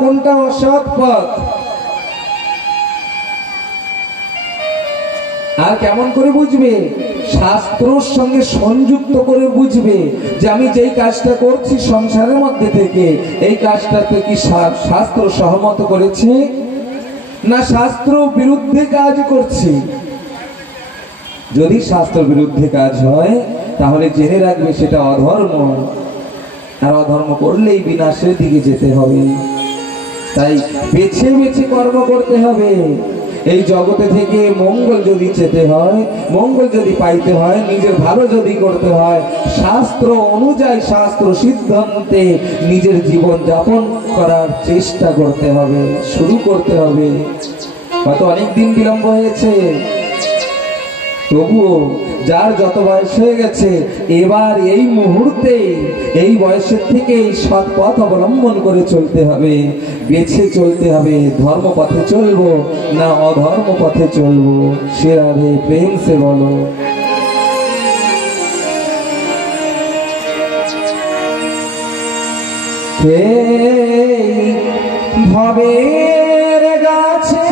কোনটা অসৎ পথ। আর কেমন করে বুঝবে? শাস্ত্রর সঙ্গে সংযুক্ত করে বুঝবে যে আমি যেই কাজটা করছি সংসারের মধ্যে থেকে, এই কাজটাতে কি শাস্ত্র সহমত করেছে না শাস্ত্র বিরুদ্ধে কাজ করছি। যদি শাস্ত্র বিরুদ্ধে কাজ হয় তাহলে জেনে রাখবে সেটা অধর্ম, আর অধর্ম করলেই বিনাশের দিকে যেতে হবে। তাই বেছে বেছে কর্ম করতে হবে। এই জগতে থেকে মঙ্গল যদি যেতে হয়, মঙ্গল যদি পাইতে হয়, নিজের ভালো যদি করতে হয়, শাস্ত্র অনুযায়ী শাস্ত্র সিদ্ধান্তে নিজের জীবন যাপন করার চেষ্টা করতে হবে, শুরু করতে হবে। হয়তো অনেক দিন বিলম্ব হয়েছে, তবুও যার যত বয়স হয়ে গেছে এবার এই মুহূর্তে এই বয়সের থেকে সৎ পথ অবলম্বন করে চলতে হবে, বেছে চলতে হবে। ধর্ম পথে চলবো না অধর্ম পথে চলবো, সে রাধে প্রেম সে বলো। ভবের গাছে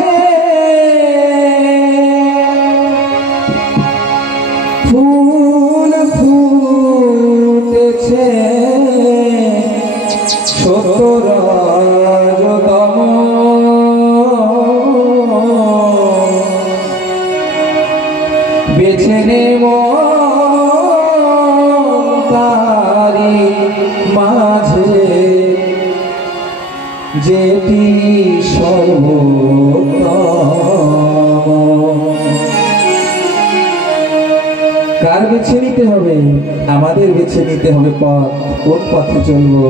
ফুল ফুটেছে সতরাজতম, বেছে নেব তারি মাঝে যেটি সর্বোত্তম। কার বেছে নিতে হবে? আমাদের বেছে নিতে হবে পথ, কোন পথে চলবো।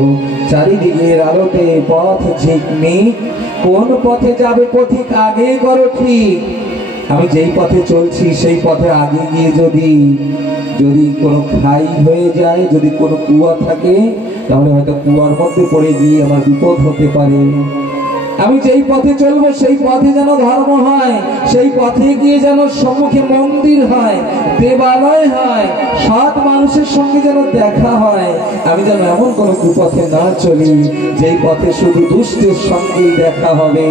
চারিদিকের আলোতে পথ ঝিকমিক, কোন পথে যাবে পথিক আগে করো ঠিক। আমি যেই পথে চলছি সেই পথে আগে গিয়ে যদি কোনো খাই হয়ে যায়, যদি কোনো কুয়া থাকে, তাহলে হয়তো কুয়ার মধ্যে পড়ে গিয়ে আমার বিপদ হতে পারে। আমি যেই পথে চলবো সেই পথে যেন ধর্ম হয়, সেই পথে গিয়ে যেন সম্মুখে মন্দির হয়, দেবালয় হয়, সৎ মানুষের সঙ্গে যেন দেখা হয়। আমি যেন এমন কোনো কুপথে না চলি যেই পথে শুধু দুষ্টের সঙ্গেই দেখা হবে,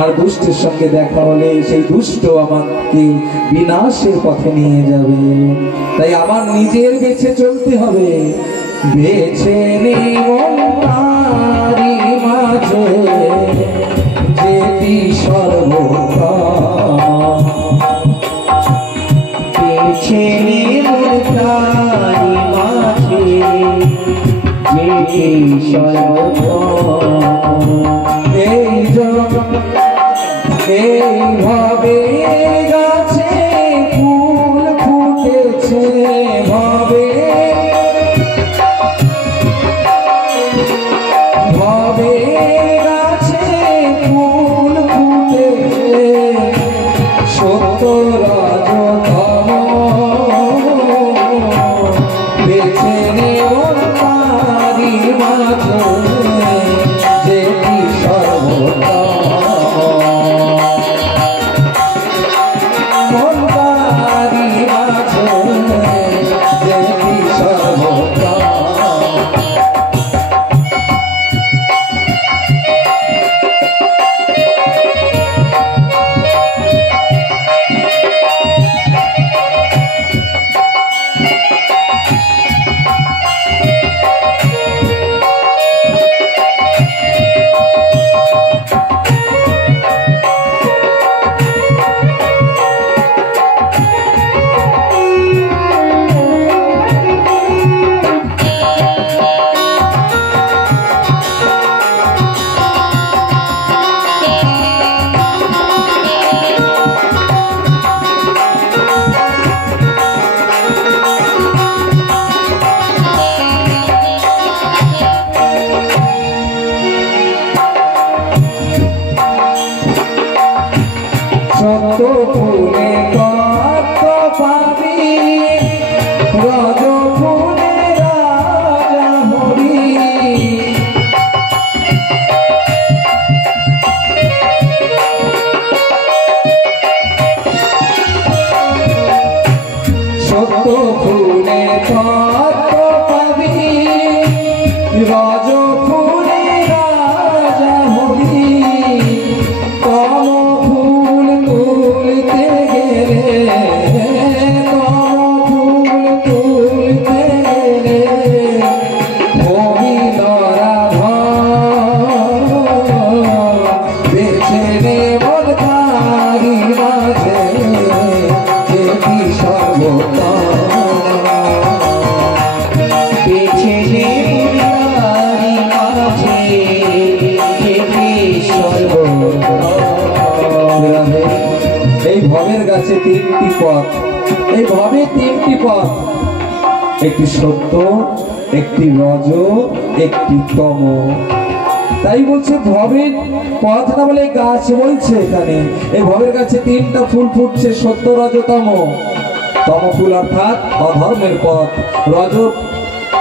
আর দুষ্টের সঙ্গে দেখা হলে সেই দুষ্ট আমাকে বিনাশের পথে নিয়ে যাবে। তাই আমার নিজের বেছে চলতে হবে। বেছে নেব তারি মাঝে যেটি সর্বোত্তম, বেছে নেব তারি মাঝে যেটি সর্বোত্তম। এই জগৎ এইভাবে গাছে ফুল ফুটেছে, ভাবে গাছে ফুল ফুটেছে সতরাজতম, বেছে নেব তারি মাঝে যেটি সর্বোত্তম। তারি মাঝে যেটি সর্বোত্তম। শত ফুলে কত পাবি, রজ ফুলে রাজা হরি। শত ফুলে কত পাবি, রজ ফুলে রাজা হরি। কাছে তিনটি পথ, এই ভবে তিনটি পথ, একটি সত্য, একটি রজ, একটি তম। তাই বলছে ভবের পথ না বলে গাছ বলছে এখানে। এই ভবের কাছে তিনটা ফুল ফুটছে, সত্য, রজ, তম। তম ফুল অর্থাৎ অধর্মের পথ, রজ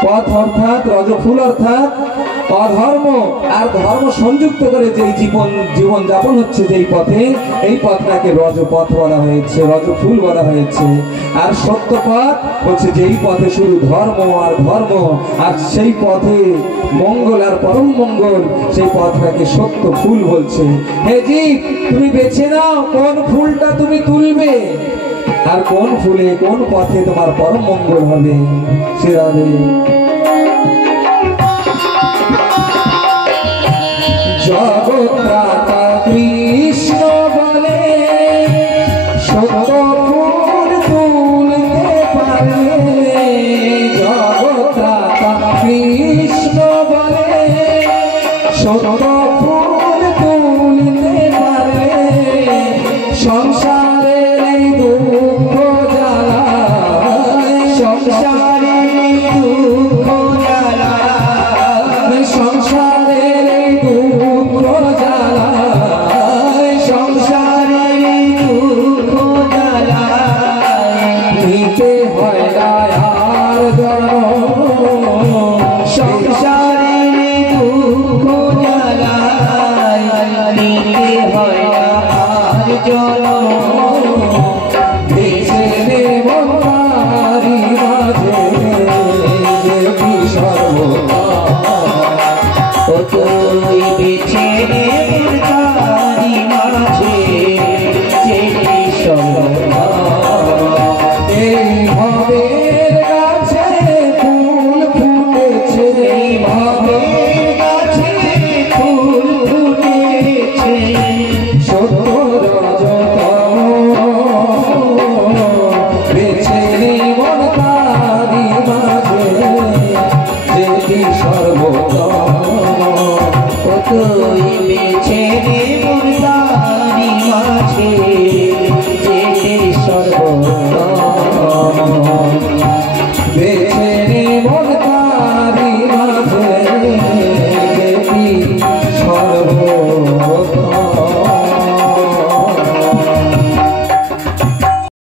পথ অর্থাৎ রজ ফুল অর্থাৎ অধর্ম আর ধর্ম সংযুক্ত করে যে জীবন যাপন হচ্ছে যেই পথে, এই পথটাকে রজ পথ বলা হয়েছে, রজ ফুল বলা হয়েছে। আর সত্য পথ হচ্ছে যেই পথে শুধু ধর্ম আর ধর্ম, আর সেই পথে মঙ্গল আর পরম মঙ্গল, সেই পথটাকে সত্য ফুল বলছে। হে জীব, তুমি বেছে নাও কোন ফুলটা তুমি তুলবে, আর কোন ফুলে কোন পথে তোমার পরম মঙ্গল হবে। সে রাধে। জগৎ কৃষ্ণ বলে সত্য ফুল তুলতে পারে, জগৎ কৃষ্ণ বলে সত্য ফুল তুলতে পারে। সংসারের দুঃখ জ্বালা, সংসারের দুঃখ জ্বালা, সংসারের দুঃখ জ্বালা, সংসারের দুঃখ জ্বালা নিতে হয় আর জন্ম, সংসারের দুঃখ জ্বালা নিতে হয় আর জন্ম। বেছে নেব তারি মাঝে যেটি সর্বদা, ও তুই বেছে নেব তারি মাঝে যেটি সর্বদা। এই ভবের গাছে ফুল ফুটেছে, এই ভবের গাছে ফুল ফুটেছে, সত্য রজ তম। বেছে নেব তারি মাঝে যেটি সর্বোত্তম, তুই বেছে নেব তারি মাঝে